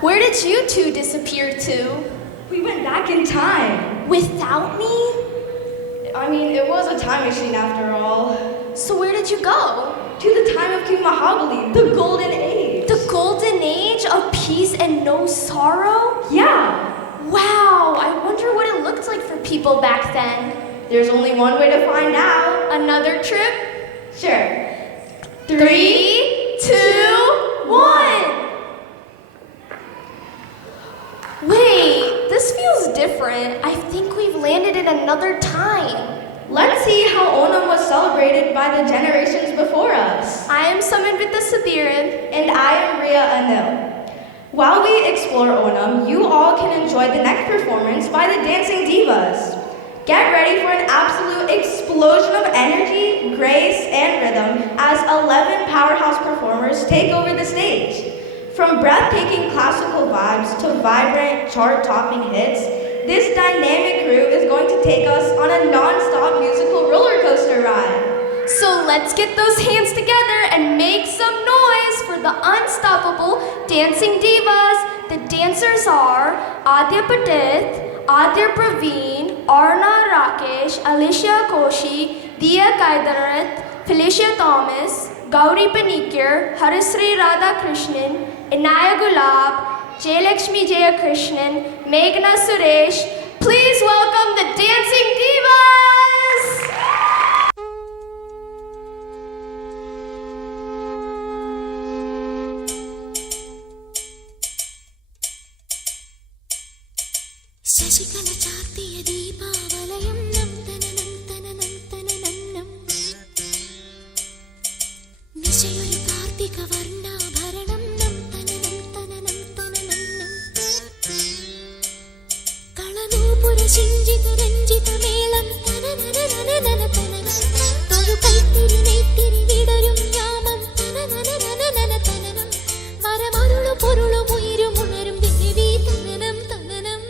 Where did you two disappear to? We went back in time. Without me? I mean, it was a time machine after all. So where did you go? To the time of King Mahabali, the Golden Age. The Golden Age of peace and no sorrow? Yeah. Wow, I wonder what it looked like for people back then. There's only one way to find out. Another trip? Sure. 3, 2, 1. Wait, this feels different. I think we've landed in another time. Let's see how Onam was celebrated by the generations before us. I am Samandrita Sudhiran. And I am Ria Anil. While we explore Onam, you all can enjoy the next performance by the Dancing Divas. Get ready for an absolute explosion of energy, grace, and rhythm as 11 powerhouse performers take over the stage. From breathtaking classical vibes to vibrant, chart-topping hits, this dynamic crew is going to take us on a non-stop musical roller coaster ride. So let's get those hands together and make some noise for the unstoppable Dancing Divas. The dancers are Adya Patit, Adya Praveen, Arna Rakesh, Alicia Koshi, Dia Kaidarat, Felicia Thomas, Gauri Panikir, Harisri Radhakrishnan, Inaya Gulab, Jayalakshmi Jayakrishnan, Meghna Suresh. Please welcome the Dancing Divas! Sasikala ചാർത്തിയ ദീപാവലയം നം തനനം തനനം തനനം നിശയൊരു കാർത്തിക വർണ്ണാഭരണം നം തനനം തനനം തനനം കളനൂപുര ചിഞ്ചിത രഞ്ജിത മേളം തനനനനനന തനനം തൊഴു കൈത്തിരി നെയ്ത്തിരി വിടരും യാമം തനനനനനന തനനം വരമരുളു പൊരുളു ഉയരും ഉണരും ദേവി തനനം തനനം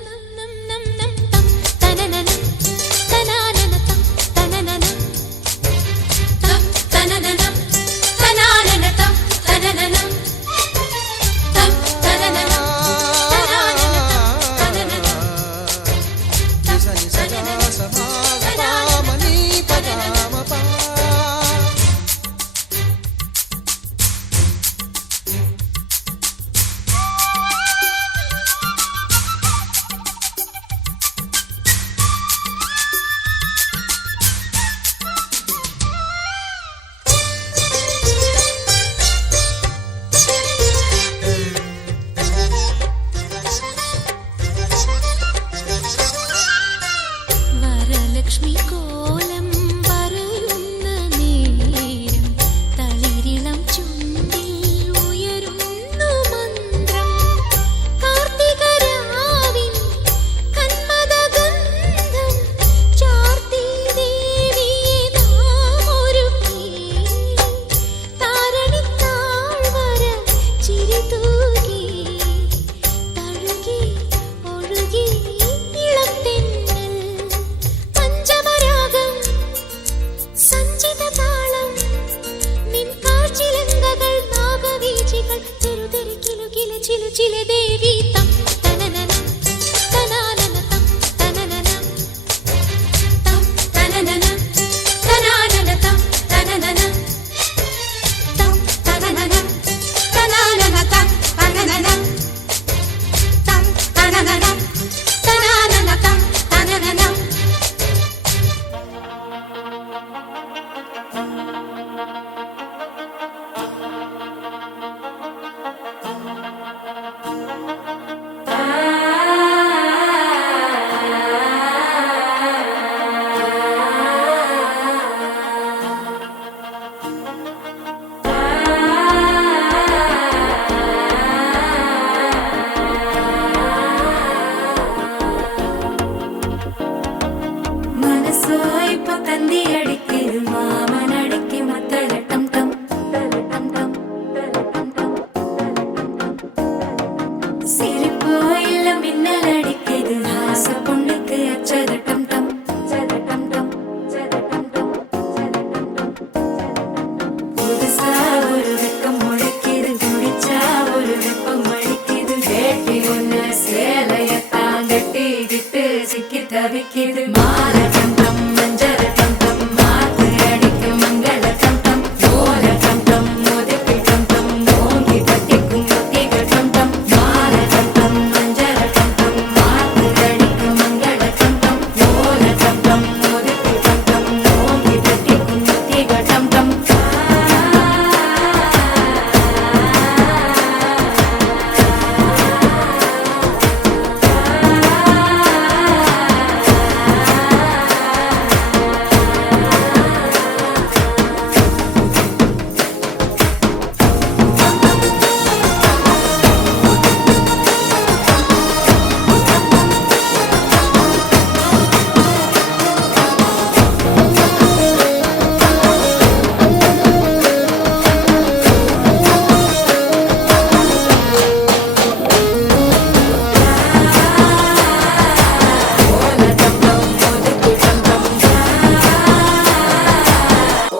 அடிக்குது மாலை டம் டம் மஞ்சள் டம் டம் மாத்து அடிக்கு மங்கள டம் டம் ஓல டம் டம் மோதிக்கு டம் டம் ஓங்கி தட்டிக்கும் முத்திக டம் டம் மாலை டம் டம் மஞ்சள் டம் டம் மாத்து அடிக்கு மங்கள டம் டம் ஓல டம் டம் மோதிக்கு டம் டம் ஓங்கி தட்டிக்கும் முத்திக டம் டம்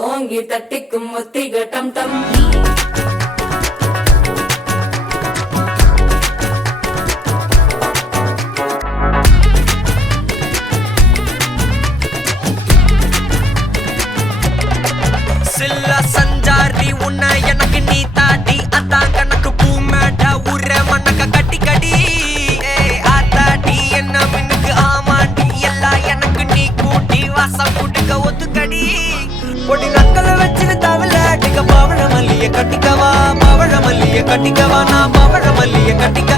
ஓங்கி தட்டிக்கும் முத்திக டம் டம் சில்லா சஞ்சாரி உன்னை எனக்கு நீ தாட்டி அதான் கணக்கு பூமேட உர மண்ணக்க கட்டி கடி ஆத்தாடி என்ன மின்னுக்கு ஆமாண்டி எல்லாம் எனக்கு நீ கூட்டி வாசம் கூட்டுக்க ஒத்துக்கடி பொடி நக்கலை வச்சு தவள அடிக்க பவழ மல்லிய கட்டிக்கவா பவழ மல்லிய கட்டிக்கவா நான் பவழ மல்லிய கட்டிக்க